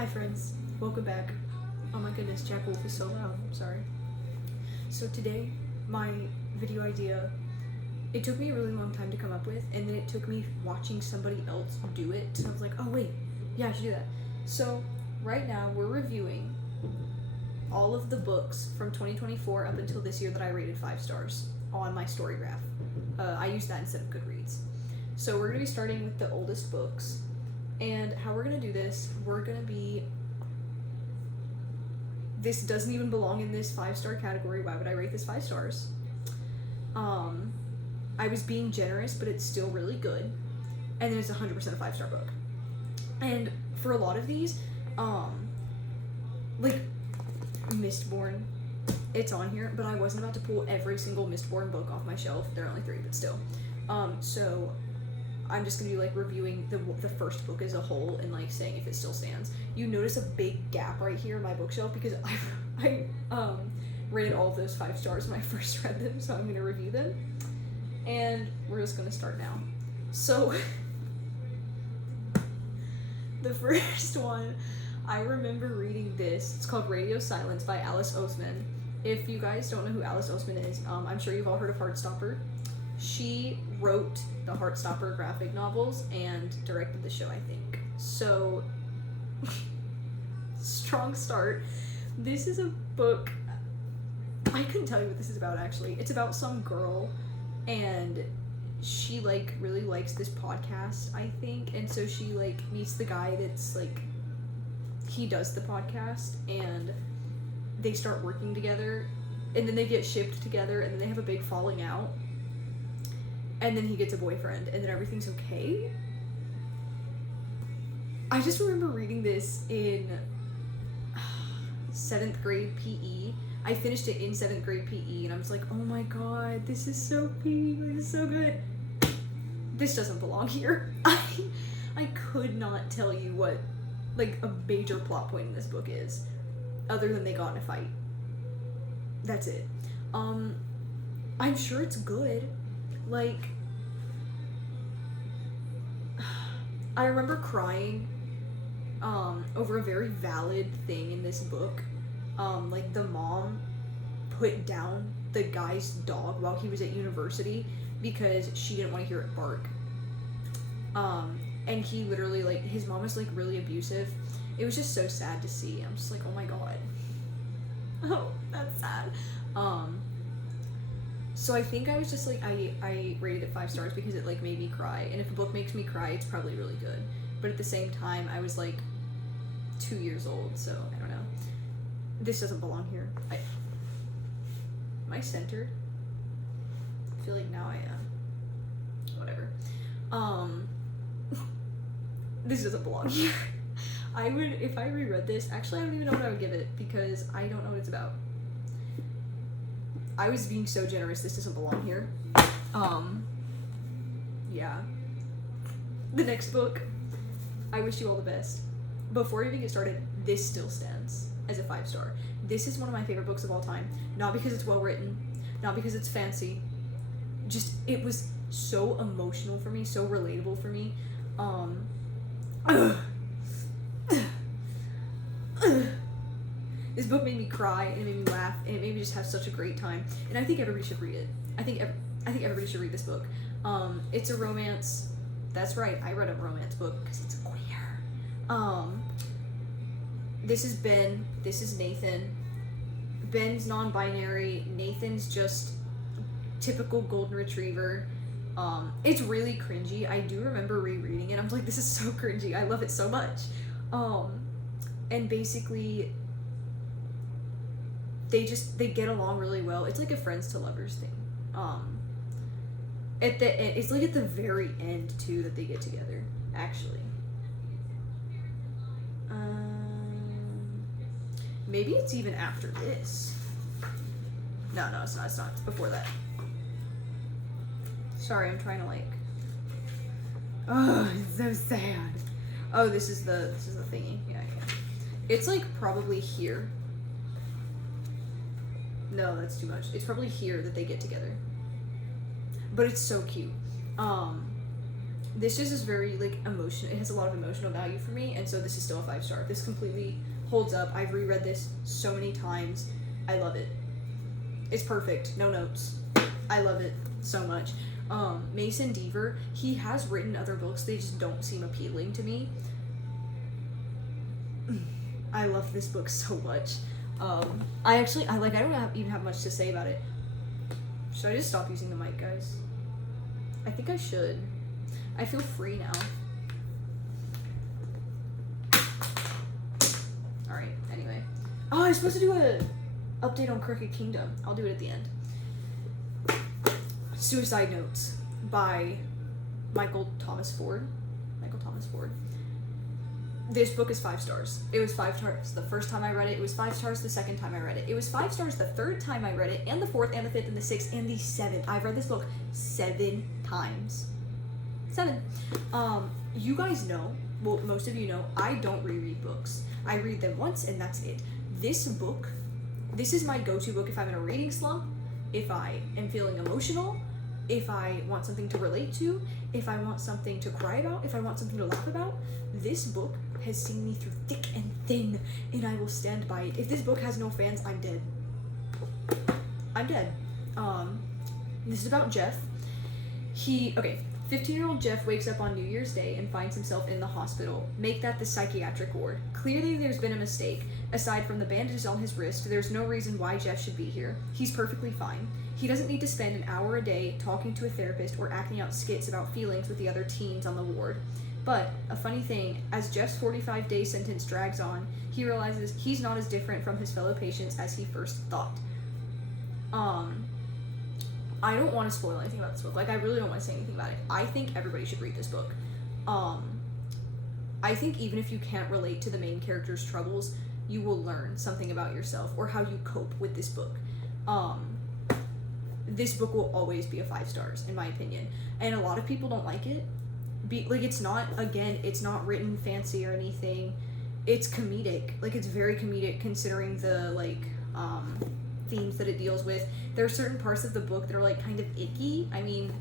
Hi friends, welcome back. Oh my goodness, Jack Wolf is so loud, I'm sorry. So today, my video idea, it took me a really long time to come up with, and then it took me watching somebody else do it, so I was like, oh wait, yeah, I should do that. So right now, we're reviewing all of the books from 2024 up until this year that I rated 5 stars on my story graph. I use that instead of Goodreads. So we're going to be starting with the oldest books. And how we're going to do this, we're going to be... This doesn't even belong in this 5-star category. Why would I rate this 5 stars? I was being generous, but it's still really good. And then it's 100% a 5-star book. And for a lot of these, like Mistborn, it's on here, but I wasn't about to pull every single Mistborn book off my shelf. There are only 3, but still. So I'm just gonna be like reviewing the first book as a whole and like saying if it still stands. You notice a big gap right here in my bookshelf because I rated all of those 5 stars when I first read them, so I'm gonna review them. And we're just gonna start now. So the first one, I remember reading this. It's called Radio Silence by Alice Oseman. If you guys don't know who Alice Oseman is, I'm sure you've all heard of Heartstopper. She wrote the Heartstopper graphic novels and directed the show, I think. So, strong start. This is a book, I couldn't tell you what this is about actually. It's about some girl and she like really likes this podcast, I think. And so she like meets the guy that's like, he does the podcast and they start working together and then they get shipped together and then they have a big falling out. And then he gets a boyfriend, and then everything's okay. I just remember reading this in 7th grade PE. I finished it in 7th grade PE, and I was like, oh my god, this is so peak, this is so good. This doesn't belong here. I could not tell you what, like, a major plot point in this book is, other than they got in a fight. That's it. I'm sure it's good. Like, I remember crying over a very valid thing in this book. Like, the mom put down the guy's dog while he was at university because she didn't want to hear it bark. And he literally, like, his mom was, like, really abusive. It was just so sad to see. I'm just like, oh my god. Oh, that's sad. So I think I was just like, I rated it 5 stars because it like made me cry. And if a book makes me cry, it's probably really good. But at the same time, I was like 2 years old, so I don't know. This doesn't belong here. Am I centered? I feel like now I am. Whatever. This doesn't belong here. I would, if I reread this, actually I don't even know what I would give it because I don't know what it's about. I was being so generous, this doesn't belong here. Yeah. The next book, I Wish You All the Best. Before I even get started, this still stands as a 5 star. This is one of my favorite books of all time. Not because it's well written, not because it's fancy. Just, it was so emotional for me, so relatable for me. This book made me cry, and it made me laugh, and it made me just have such a great time. And I think everybody should read it. I think everybody should read this book. It's a romance. That's right, I read a romance book because it's queer. This is Ben. This is Nathan. Ben's non-binary. Nathan's just typical golden retriever. It's really cringy. I do remember rereading it. I'm like, this is so cringy. I love it so much. And basically, they get along really well. It's like a friends to lovers thing. At the end, it's like at the very end too that they get together, actually. Maybe it's even after this. No, it's not. It's not. It's before that. Sorry, I'm trying to like. Oh, it's so sad. Oh, this is the thingy. Yeah. It's like probably here. No, that's too much. It's probably here that they get together. But it's so cute. this just is very, like, emotional. It has a lot of emotional value for me, and so this is still a 5-star. This completely holds up. I've reread this so many times. I love it. It's perfect. No notes. I love it so much. Mason Deaver, he has written other books. They just don't seem appealing to me. I love this book so much. I don't even have much to say about it. Should I just stop using the mic, guys? I think I should. I feel free now. Alright, anyway. Oh, I'm supposed to do a update on Crooked Kingdom. I'll do it at the end. Suicide Notes by Michael Thomas Ford. This book is 5 stars. It was 5 stars the first time I read it. It was 5 stars the second time I read it. It was 5 stars the third time I read it, and the fourth, and the fifth, and the sixth, and the 7th. I've read this book 7 times. 7. You guys know, well, most of you know, I don't reread books. I read them once, and that's it. This book, this is my go-to book if I'm in a reading slump, if I am feeling emotional, if I want something to relate to, if I want something to cry about, if I want something to laugh about. This book has seen me through thick and thin, and I will stand by it. If this book has no fans, I'm dead. I'm dead. This is about Jeff. 15-year-old Jeff wakes up on New Year's Day and finds himself in the hospital. Make that the psychiatric ward. Clearly there's been a mistake. Aside from the bandages on his wrist, there's no reason why Jeff should be here. He's perfectly fine. He doesn't need to spend an hour a day talking to a therapist or acting out skits about feelings with the other teens on the ward. But, a funny thing, as Jeff's 45-day sentence drags on, he realizes he's not as different from his fellow patients as he first thought. I don't want to spoil anything about this book. Like, I really don't want to say anything about it. I think everybody should read this book. I think even if you can't relate to the main character's troubles, you will learn something about yourself or how you cope with this book. This book will always be a 5 stars, in my opinion. And a lot of people don't like it. It's not written fancy or anything. It's comedic. Like, it's very comedic considering the, themes that it deals with. There are certain parts of the book that are, kind of icky. I mean,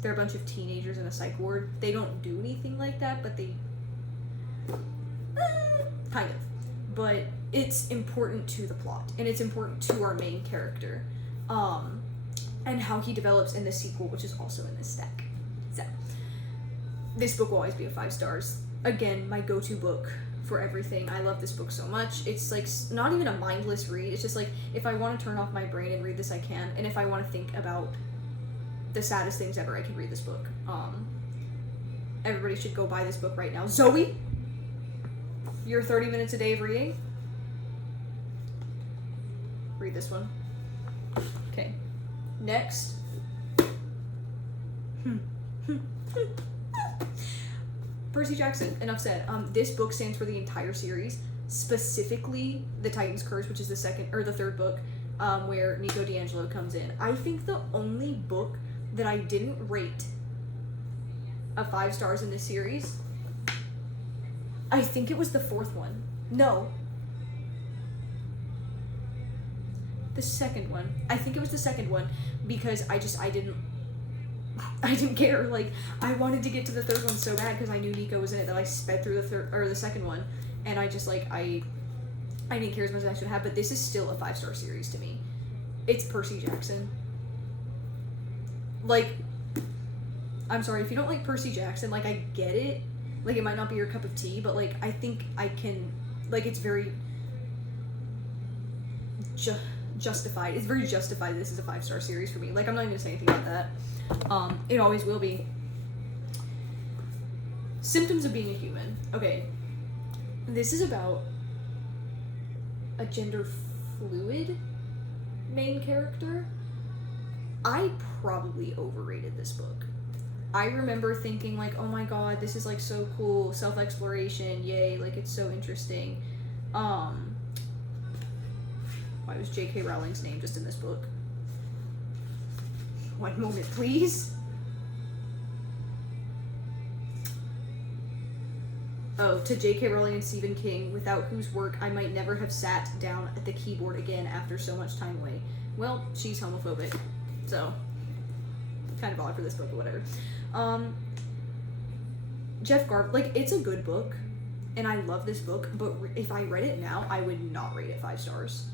they're a bunch of teenagers in a psych ward. They don't do anything like that, but they... kind of. But it's important to the plot, and it's important to our main character. And how he develops in the sequel, which is also in this stack. So, this book will always be a 5 stars. Again, my go-to book for everything. I love this book so much. It's not even a mindless read. It's just if I want to turn off my brain and read this, I can. And if I want to think about the saddest things ever, I can read this book. Everybody should go buy this book right now. Zoe, your 30 minutes a day of reading. Read this one. Okay. Next. Percy Jackson, enough said. This book stands for the entire series, specifically The Titan's Curse, which is the third book, where Nico D'Angelo comes in. I think the only book that I didn't rate a 5 stars in this series, I think it was the 4th one. No. The 2nd one. I think it was the 2nd one, because I didn't care. I wanted to get to the 3rd one so bad because I knew Nico was in it that I sped through the 2nd one, and I just I didn't care as much as I should have. But this is still a 5-star series to me. It's Percy Jackson. I'm sorry if you don't like Percy Jackson. I get it. It might not be your cup of tea, but I think I can. It's very justified. It's very justified. This is a 5-star series for me. I'm not even gonna say anything about that. It always will be. Symptoms of Being a Human. Okay. This is about a gender fluid main character. I probably overrated this book. I remember thinking oh my god, this is so cool, self-exploration, yay, it's so interesting. Why was J.K. Rowling's name just in this book? One moment, please. Oh, to J.K. Rowling and Stephen King, without whose work I might never have sat down at the keyboard again after so much time away. Well, she's homophobic, so kind of odd for this book, but whatever. Jeff Garvin, like, it's a good book, and I love this book, but if I read it now, I would not rate it 5 stars.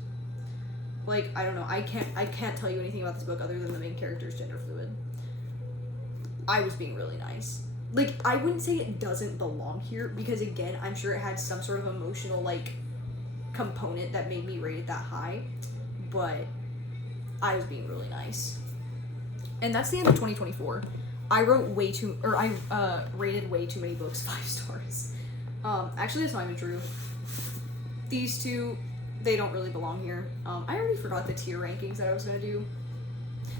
Like, I don't know, I can't tell you anything about this book other than the main character is gender fluid. I was being really nice. Like, I wouldn't say it doesn't belong here, because again, I'm sure it had some sort of emotional, like, component that made me rate it that high, but I was being really nice. And that's the end of 2024. I rated way too many books 5 stars. Actually, that's not even true. These two, they don't really belong here. I already forgot the tier rankings that I was gonna do.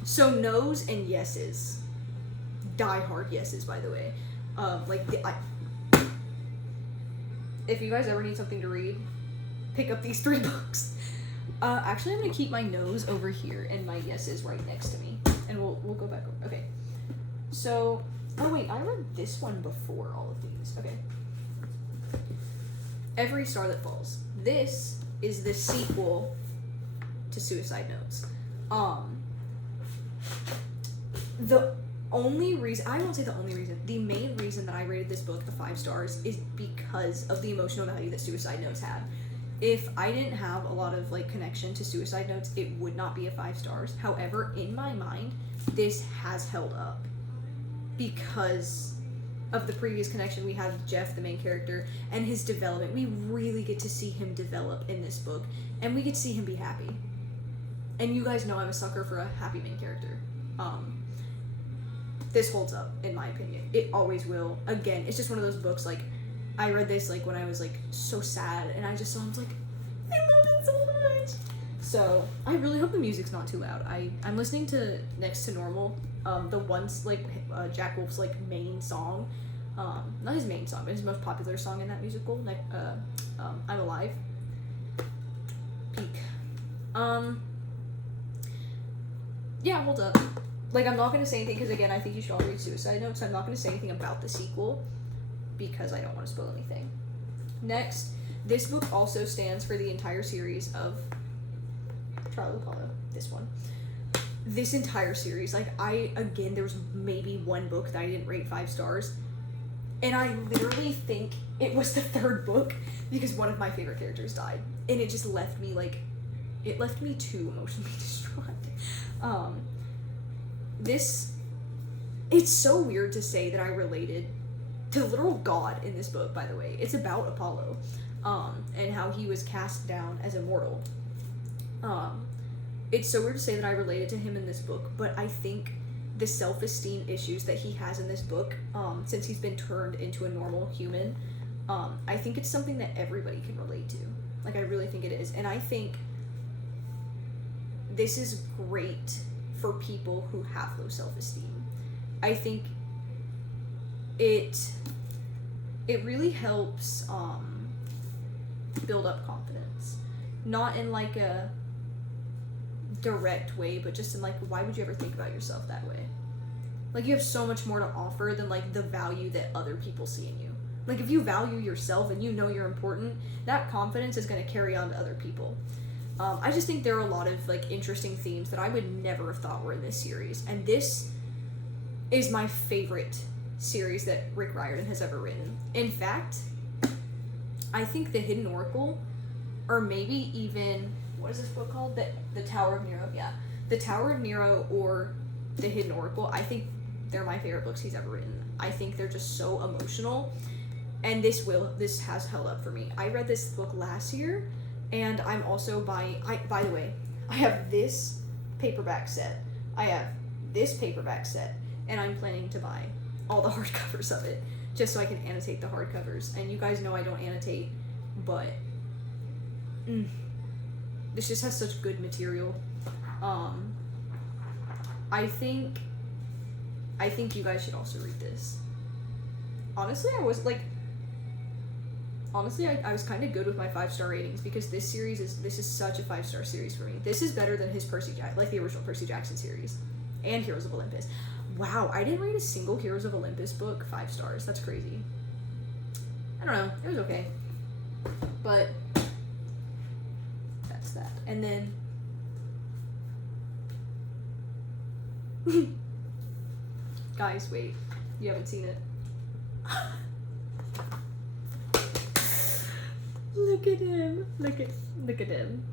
So no's and yeses. Die hard yeses, by the way. If you guys ever need something to read, pick up these 3 books. Actually, I'm gonna keep my no's over here and my yeses right next to me, and we'll go back over. Okay. So, oh wait, I read this one before all of these. Okay. Every Star That Falls. This is the sequel to Suicide Notes. The only reason, I won't say the only reason, the main reason that I rated this book 5 stars is because of the emotional value that Suicide Notes had. If I didn't have a lot of, like, connection to Suicide Notes, it would not be a 5 stars. However, in my mind, this has held up because of the previous connection we had with Jeff, the main character, and his development. We really get to see him develop in this book, and we get to see him be happy. And you guys know I'm a sucker for a happy main character. This holds up, in my opinion. It always will. Again, it's just one of those books, like, I read this, like, when I was, like, so sad, and I just saw him, like, I love it so much. So, I really hope the music's not too loud. I'm listening to Next to Normal, the ones, like, Jack Wolf's, like, main song. Not his main song, but his most popular song in that musical, like, I'm Alive. Peak. Yeah, hold up. Like, I'm not going to say anything, because, again, I think you should all read Suicide Notes, so I'm not going to say anything about the sequel, because I don't want to spoil anything. Next, this book also stands for the entire series of Trial of Apollo, this one. This entire series, like, again, there was maybe one book that I didn't rate 5 stars, and I literally think it was the 3rd book, because one of my favorite characters died, and it just left me, like, it left me too emotionally distraught. It's so weird to say that I related to the literal god in this book, by the way. It's about Apollo, and how he was cast down as immortal. It's so weird to say that I related to him in this book, but I think the self-esteem issues that he has in this book, since he's been turned into a normal human, I think it's something that everybody can relate to. Like, I really think it is. And I think this is great for people who have low self-esteem. I think it really helps build up confidence. Not in, like, a direct way, but just in, like, why would you ever think about yourself that way? Like, you have so much more to offer than, like, the value that other people see in you. Like, if you value yourself and you know you're important, that confidence is going to carry on to other people. I just think there are a lot of, like, interesting themes that I would never have thought were in this series, and this is my favorite series that Rick Riordan has ever written. In fact, I think The Hidden Oracle, or maybe even, what is this book called? The Tower of Nero, yeah. The Tower of Nero or The Hidden Oracle, I think they're my favorite books he's ever written. I think they're just so emotional, and this has held up for me. I read this book last year, and I'm also by the way, I have this paperback set. I have this paperback set, and I'm planning to buy all the hardcovers of it, just so I can annotate the hardcovers. And you guys know I don't annotate, but this just has such good material. I think you guys should also read this. Honestly, I was kind of good with my 5-star ratings, because this is such a 5-star series for me. This is better than the original Percy Jackson series and Heroes of Olympus. Wow, I didn't rate a single Heroes of Olympus book 5 stars. That's crazy. I don't know. It was okay. But that's that. And then guys, wait. You haven't seen it. Look at him. Look at him.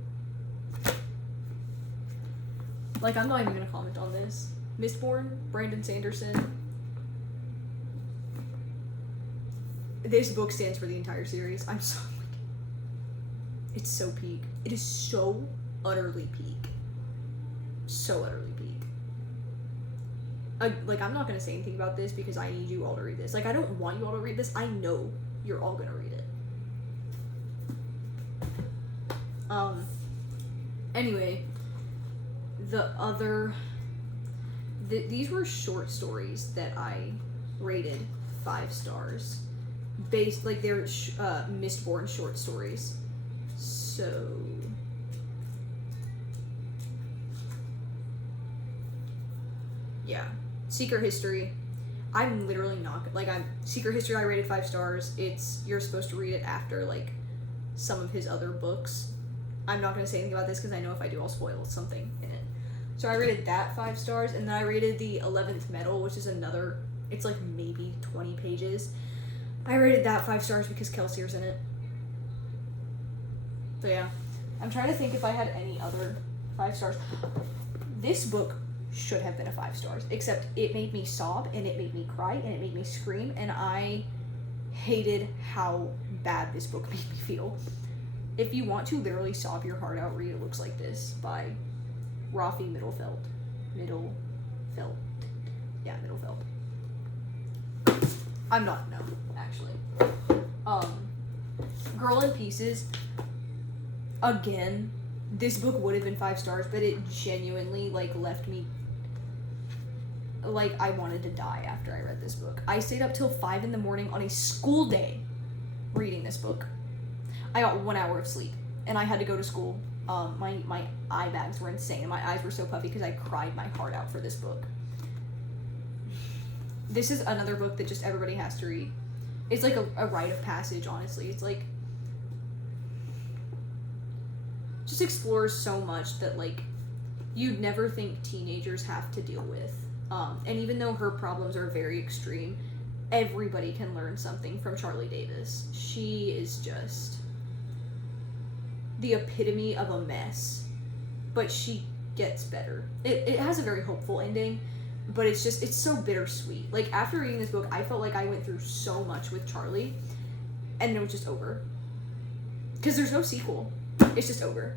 Like, I'm not even gonna comment on this. Mistborn, Brandon Sanderson. This book stands for the entire series. I'm so like, it's so peak. It is so utterly peak. So utterly peak. Like, I'm not gonna say anything about this because I need you all to read this. Like, I don't want you all to read this. I know you're all gonna read it. Anyway, these were short stories that I rated 5 stars. Based, like, they're Mistborn short stories. So yeah. Secret History. I'm literally not, like, Secret History I rated 5 stars. You're supposed to read it after, like, some of his other books. I'm not gonna say anything about this because I know if I do I'll spoil something in it. So I rated that 5 stars, and then I rated the 11th Metal, which is another, it's like maybe 20 pages. I rated that 5 stars because Kelsier's in it. So yeah. I'm trying to think if I had any other 5 stars. This book should have been a 5 stars, except it made me sob, and it made me cry, and it made me scream, and I hated how bad this book made me feel. If you want to literally sob your heart out, read It Looks Like This by Rafi Middlefeld. Yeah, Middlefeld. I'm not, no, actually. Girl in Pieces. Again, this book would have been 5 stars, but it genuinely, like, left me, like, I wanted to die after I read this book. I stayed up till 5 in the morning on a school day reading this book. I got 1 hour of sleep, and I had to go to school. My eye bags were insane, and my eyes were so puffy because I cried my heart out for this book. This is another book that just everybody has to read. It's like a rite of passage, honestly. It's like, just explores so much that, like, you'd never think teenagers have to deal with. And even though her problems are very extreme, everybody can learn something from Charlie Davis. She is just the epitome of a mess, but she gets better. It has a very hopeful ending, but it's so bittersweet. Like, after reading this book, I felt like I went through so much with Charlie, and then it was just over. Because there's no sequel. It's just over.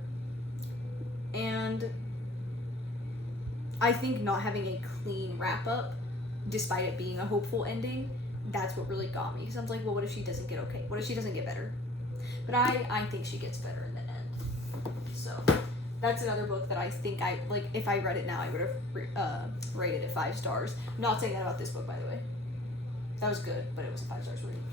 And I think not having a clean wrap-up, despite it being a hopeful ending, that's what really got me. Because I'm like, well, what if she doesn't get okay? What if she doesn't get better? But I think she gets better in the end. So that's another book that I think if I read it now, I would have rated it 5 stars. I'm not saying that about this book, by the way. That was good, but it was a 5 stars rating.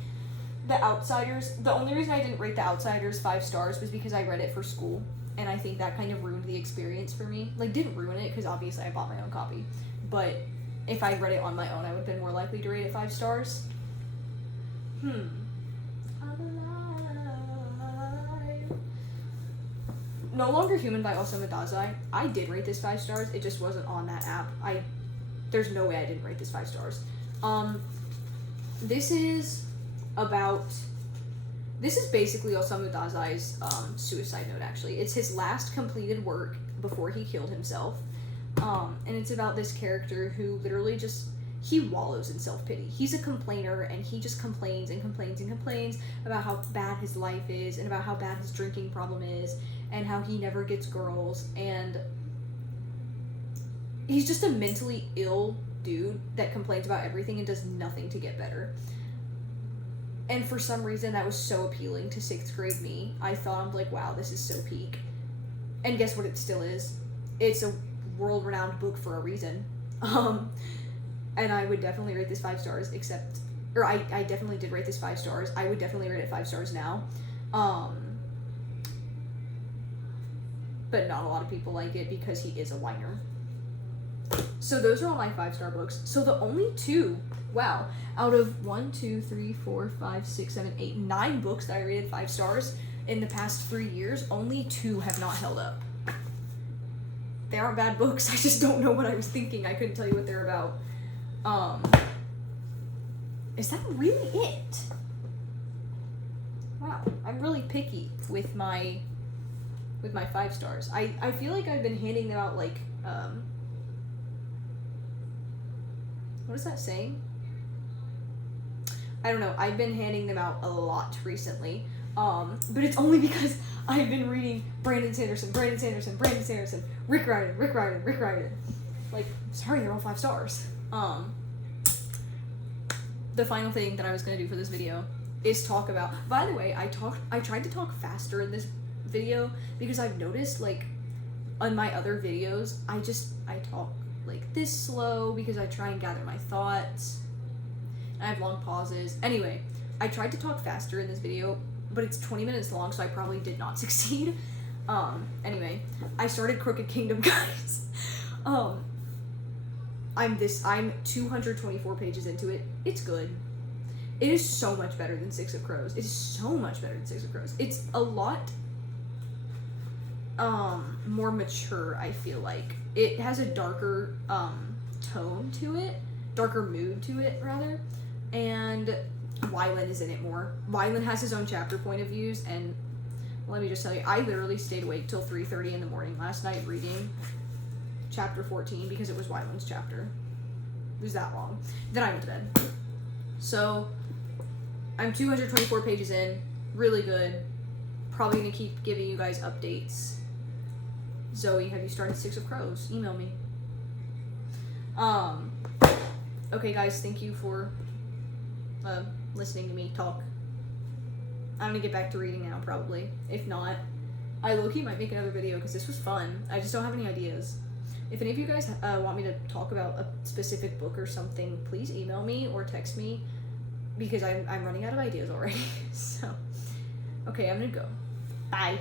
The Outsiders, the only reason I didn't rate The Outsiders 5 stars was because I read it for school, and I think that kind of ruined the experience for me. Like, didn't ruin it, because obviously I bought my own copy, but if I read it on my own, I would have been more likely to rate it 5 stars. I'm alive. No Longer Human by Osamu Dazai. I did rate this 5 stars, it just wasn't on that app. There's no way I didn't rate this 5 stars. This is basically Osamu Dazai's suicide note, actually. It's his last completed work before he killed himself. And it's about this character who literally he wallows in self-pity. He's a complainer, and he just complains and complains and complains about how bad his life is, and about how bad his drinking problem is, and how he never gets girls, and he's just a mentally ill dude that complains about everything and does nothing to get better. And for some reason, that was so appealing to 6th grade me. I thought, I'm like, wow, this is so peak. And guess what it still is? It's a world-renowned book for a reason. And I would definitely rate this 5 stars, I definitely did rate this 5 stars. I would definitely rate it 5 stars now. But not a lot of people like it because he is a whiner. So those are all my 5-star books. So the only 2, wow, out of 1, 2, 3, 4, 5, 6, 7, 8, 9 books that I rated 5 stars in the past 3 years, only 2 have not held up. They aren't bad books, I just don't know what I was thinking. I couldn't tell you what they're about. Is that really it? Wow, I'm really picky with my 5 stars. I feel like I've been handing them out like, what is that saying? I don't know. I've been handing them out a lot recently. But it's only because I've been reading Brandon Sanderson, Rick Riordan. Like, sorry, they're all 5 stars. The final thing that I was gonna do for this video is talk about, by the way, I tried to talk faster in this video because I've noticed, like, on my other videos, I talk like this slow because I try and gather my thoughts. I have long pauses. Anyway, I tried to talk faster in this video, but it's 20 minutes long, so I probably did not succeed. Anyway, I started Crooked Kingdom, guys. I'm 224 pages into it. It's good. It is so much better than Six of Crows. It is so much better than Six of Crows. It's a lot more mature, I feel like. It has a darker tone to it, darker mood to it, rather, and Wyland is in it more. Wyland has his own chapter point of views, and let me just tell you, I literally stayed awake till 3:30 in the morning last night reading chapter 14 because it was Wyland's chapter. It was that long. Then I went to bed. So, I'm 224 pages in, really good. Probably gonna keep giving you guys updates. Zoe, have you started Six of Crows? Email me. Okay guys, thank you for listening to me talk. I'm gonna get back to reading now, probably. If not, I low-key might make another video because this was fun. I just don't have any ideas. If any of you guys want me to talk about a specific book or something, please email me or text me because I'm running out of ideas already. So, okay, I'm gonna go. Bye.